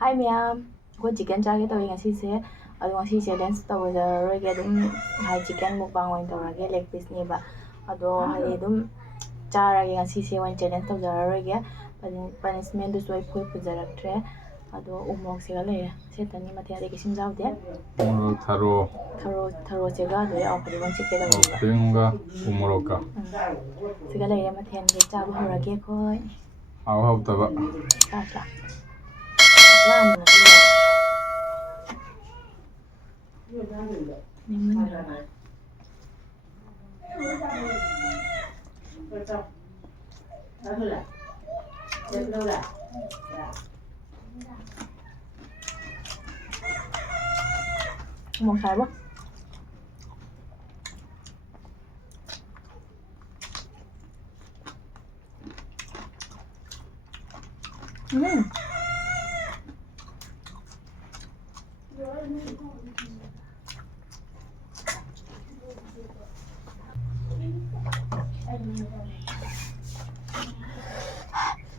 Hi ma'am, ꯑꯩꯈꯣꯏ chicken ꯆꯥꯒꯦ ꯇꯧꯋꯤ ꯉꯁꯤꯁꯦ ꯑꯗꯣ ꯉꯁꯤꯁꯦ ꯂꯟꯁ ꯇꯧꯖꯔꯔꯣꯏꯒꯦ ꯑꯗꯨꯝ ꯆꯤꯛꯀꯟ ꯃꯨꯛꯕꯥꯡ ꯑꯣꯏꯅ ꯇꯧꯔꯒꯦ ꯂꯦഗ് ꯄꯤꯁꯅꯦꯕ ꯑꯗꯣ ꯍꯥꯏꯗꯤ ꯑꯗꯨꯝ ꯆꯥꯔꯒꯦ ꯉꯁꯤꯁꯦ ꯑꯣꯏꯅ ꯆꯦꯂꯦꯟꯖ ꯇꯧꯖꯔꯔꯣꯏꯒꯦ ꯄꯅꯤꯁꯃꯦꯟꯗꯨꯁꯨ ꯑꯩ ꯄꯨꯖꯔꯛꯇ꯭ꯔꯦ ꯑꯗꯣ ꯎꯃꯣꯔꯣꯛꯁꯤꯒ ꯂꯩꯔꯦ ꯁꯦꯠꯇꯅꯤ ꯃꯊꯦꯜꯗꯤ ꯀꯩꯁꯨꯝ ꯌꯥꯎꯗꯦ ꯊꯔꯣꯁꯤꯒ ꯑꯗꯨ ꯌꯥꯎ ꯐꯗꯤꯒꯣꯝ ꯆꯤꯛꯀꯦ ꯇꯧꯕꯅꯦꯕ ꯎꯃꯣꯔꯣꯛꯀ ꯁꯤꯒ ꯂꯩꯔꯦ ꯃꯊꯦꯜꯁꯦ ꯆꯥꯕ ꯍꯧꯔꯒꯦ ꯑꯩꯈꯣꯏ ꯍꯥꯎꯇꯕ ꯃꯣꯔꯣꯛ ꯁꯥꯏꯕ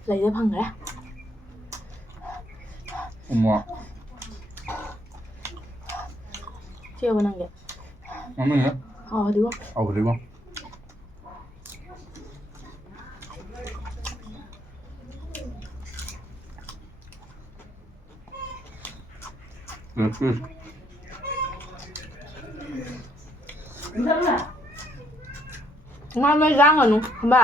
ꯂꯩꯗ ꯐꯪꯈ꯭ꯔꯦ ꯎꯃꯣꯔꯣꯛ ꯁꯤꯌꯣꯕ ꯅꯪꯒꯤ ꯃꯃꯤꯡ ꯐꯗꯤꯒꯣꯝ ꯐꯗꯤꯒꯣꯝ ꯉꯥ ꯃꯩ ꯂꯥꯡꯒꯅꯨ ꯈꯪꯕ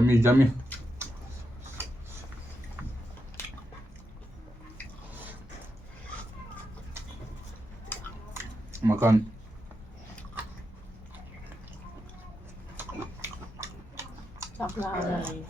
Yummy. Makan. Chocolate.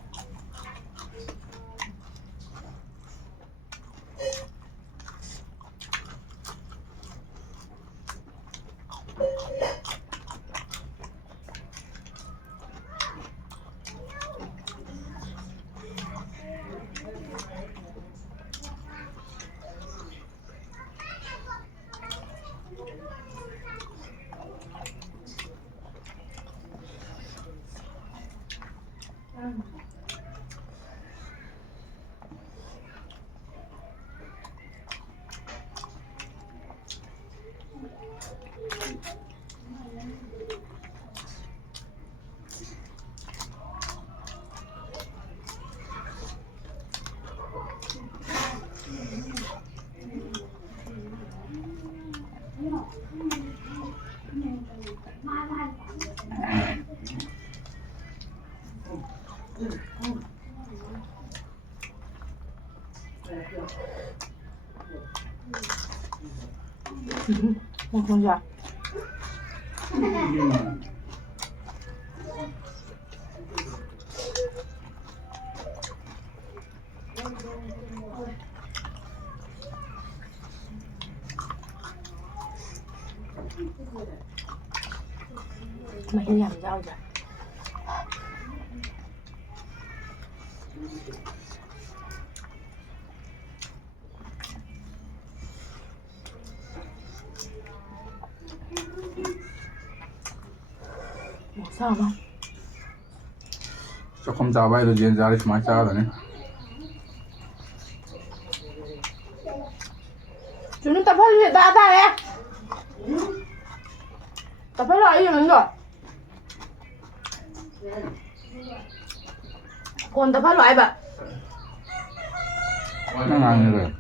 Không ra. Mày làm sao vậy? Sao không? Cho không chào bay rồi diễn ra đi máy sao rồi nè. Chúng ta phải luyện đá tay em. Ta phải loại gì mình rồi. Còn ta phải loại bà. Nó ngon như vậy.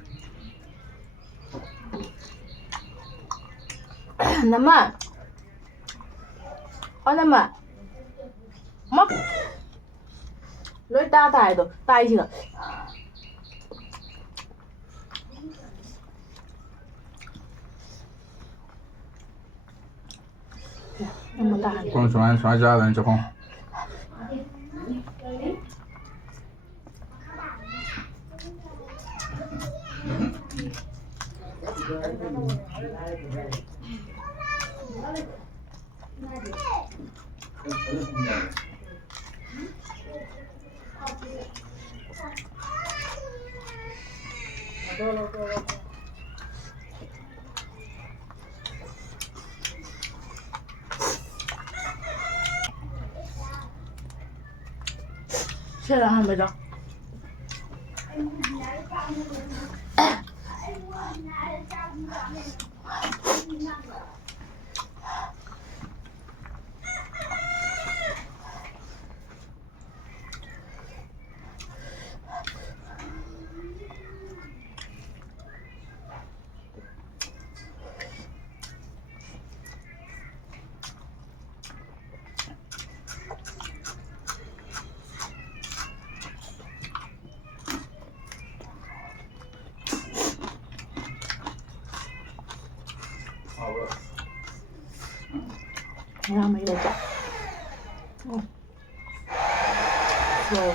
Nằm à. Nằm à. Mắc. Lưỡi ta tài rồi, tay chưa? Con xoay ra rồi cho không. Thế là hai mươi đồng. Ra mấy đứa chạy. Rồi.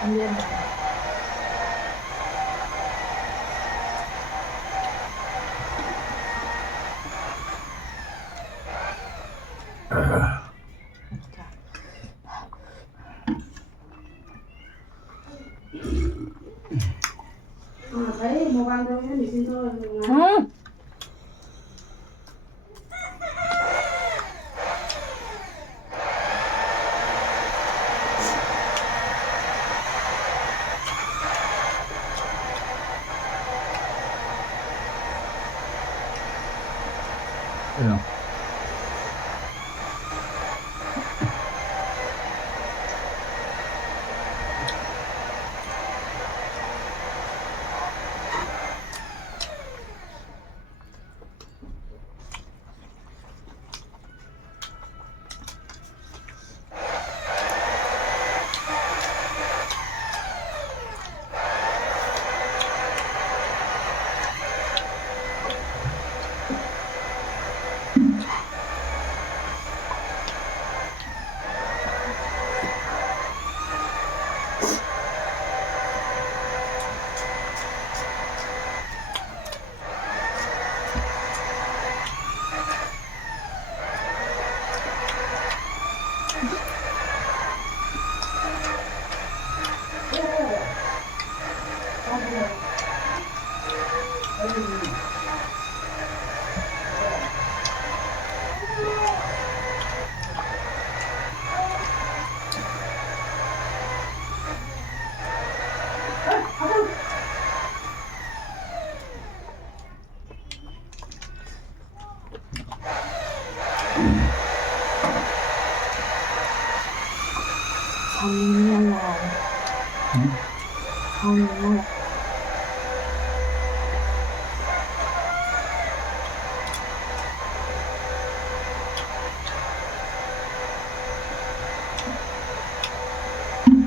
Ăn lên rồi. Thấy một ăn thôi thì xin thôi. Thấy không?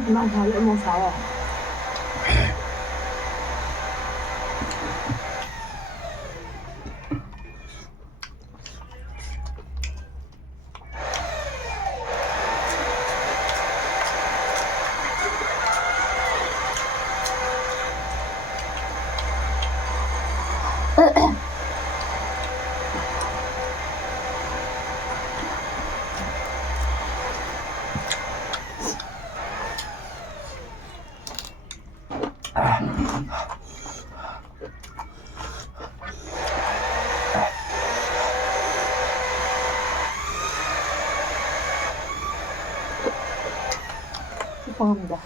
Bạn thấy lưỡi mông sáu à? 죄송합니다.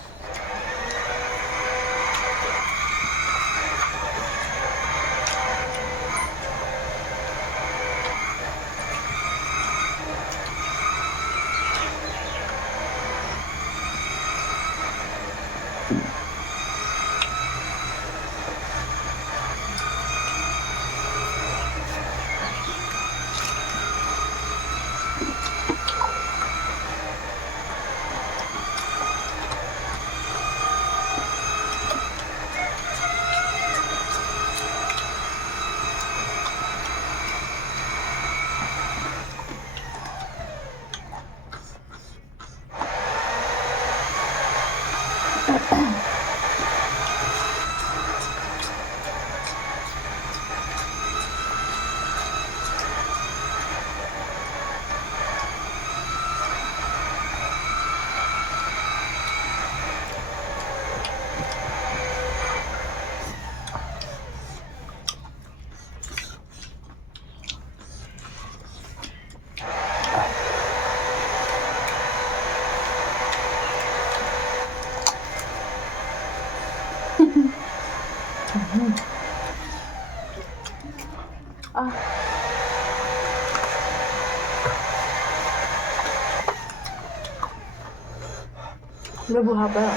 Lebu apa ya?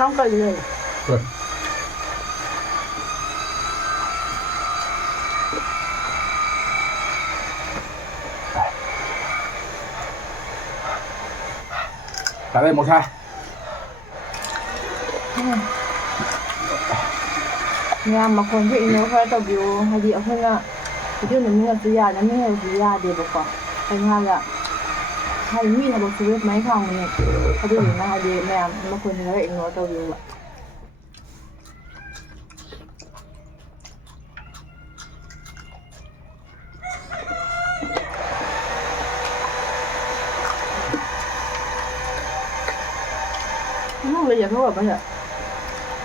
Nangka gitu ya? Rồi. Tại đây một hai. Nhà mà còn cái nó phải tập điều hay điều hơn là cái điều mình là tự nhà nó mình là tự nhà để bọc vào thành ra là hay mi là bọc suy mấy phòng này cái điều mình là để mẹ mà còn cái lại nó tập điều vậy nó bây giờ không bây giờ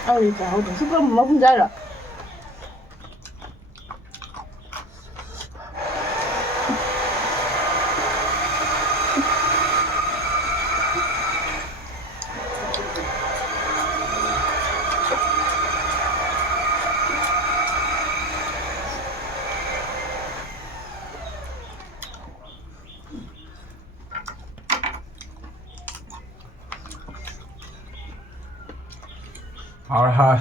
thì chả hồi sức lắm mà không ra rồi thôi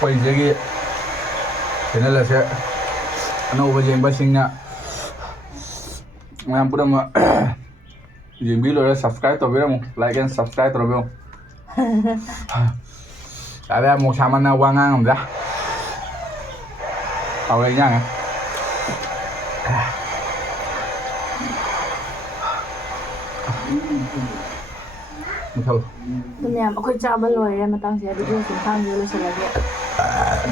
quay cái thế nên là sẽ anh bây giờ em xin nha em pura mà những video này subscribe tôi biết không like and subscribe tôi biết không tại đây một sao anh qua ngang không ra tao đây nha thôi Nhà mà khơi cha bên lồi em mà tăng sẽ video xuống thang video sẽ là vậy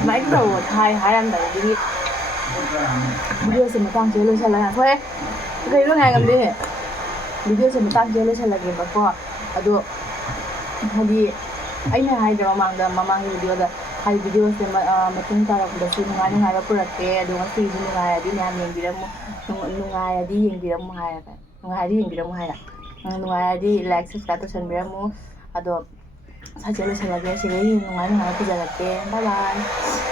mấy cái đầu hai anh đấy đi video sẽ mà tăng chế sẽ là thôi cái lúc này làm gì video sẽ mà tăng chế sẽ là gì mà có aduh hadi aina haidra mamang video da hai video se matung tara da su ngai ngai ra purate adu ngasi ngai adi nyam yeng biramu ngai adi yeng biramu hai ka ngai adi yeng biramu hai ngai adi like subscribe to biramu ado sa chelo se lagi se ngai ngai ku jalake bye bye